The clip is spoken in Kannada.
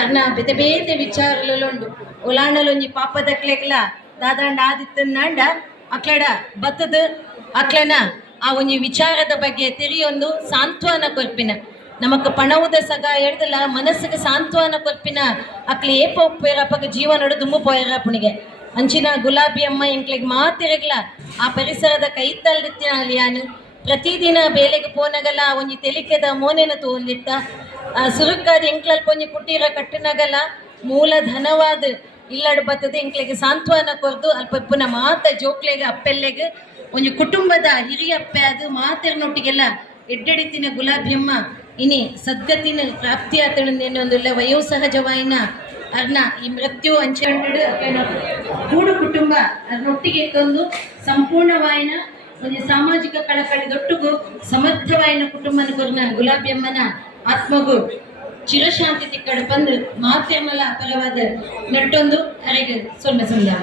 ಅರ್ನ ಬೇತೆ ಬೇತೆ ವಿಚಾರಲುಂಡು ಒಲಾಂಡಲೊಂಜಿ ಪಾಪದಕ್ಲೆಗ್ಲ ದಾದಾಂಡ ಆದಿತ್ತನ್ನಾಂಡ ಅಕ್ಲಡ ಬತ್ತದ ಅಕ್ಲನ. ಆ ಒಂಜಿ ವಿಚಾರದ ಬಗ್ಗೆ ತಿರಿಯೊಂದು ಸಾಂತ್ವನ ಕೊರ್ಪಿನ. ನಮಕ್ ಪಣವುದ ಸಗ ಎಡ್ದಲ, ಮನಸ್ಸಿಗೆ ಸಾಂತ್ವನ ಕೊರ್ಪಿನ. ಅಕ್ಲಿ ಏಪ ಜೀವನ ಜೀವನಡು ದುಮ್ಮು ಪುಣಿಗೆ. ಅಂಚಿನ ಗುಲಾಬಿ ಅಮ್ಮ ಎಂಕ್ಲೆಗ್ ಮಾತಿರಗ್ಲ, ಆ ಪರಿಸರದ ಕೈತಲ್ದಿತ್ತಿನಾಗಲಿ ಅಲಿಯಾನು. ಪ್ರತಿದಿನ ಬೇಲೆಗೆ ಪೋನಗಲ ಒಂಜಿ ತೆಲಿಕೆದ ಮೋನೆನ ತೂಂದಿತ್ತ. ಆ ಸುರುಕಾದ ಎಂಕ್ಲಲ್ಪ ಒಂಜಿ ಕುಟೀರ ಕಟ್ಟಿನಗಲ ಮೂಲ ಧನವಾದ ಇಲ್ಲಡು ಬತ್ತದ ಎಂಕ್ಲೆಗೆ ಸಾಂತ್ವನ ಕೊರ್ದು ಅಲ್ಪ ಪುನಃ ಮಾತ ಜೋಕ್ಲೆಗೆ, ಅಪ್ಪೆಲ್ಲೆಗೆ ಒಂಜಿ ಕುಟುಂಬದ ಹಿರಿಯಪ್ಪೆ ಅದು ಮಾತಿರ್ನೊಟ್ಟಿಗೆಲ್ಲ ಎಡ್ಡೆಡಿತಿನ ಗುಲಾಬಿಯಮ್ಮ ಇನಿ ಸದ್ಗತಿನ ಪ್ರಾಪ್ತಿ ವಯೋ ವಯೋಸಹಜವಾಯಿನ ಅರ್ನ ಈ ಮೃತ್ಯು ಅಂಚಂಡು ಕೂಡು ಕುಟುಂಬ ಅದರೊಟ್ಟಿಗೆ ತಂದು ಸಂಪೂರ್ಣವಾಯಿನ ಒಂದು ಸಾಮಾಜಿಕ ಕಳಕಳಿ ದೊಟ್ಟುಗು ಸಮರ್ಥವಾಯಿನ ಕುಟುಂಬನ ಕೊರ್ನ ಗುಲಾಬಿಯಮ್ಮನ ಆತ್ಮಗು ಚಿರಶಾಂತಿ ತಿಕ್ಕಡು ಬಂದು ಮಾತಿರ್ಮಲ ಫಲವಾದ ನಟ್ಟೊಂದು ಅರೆಗೆ ಸೊನ್ನೆ ಸಂದಾವ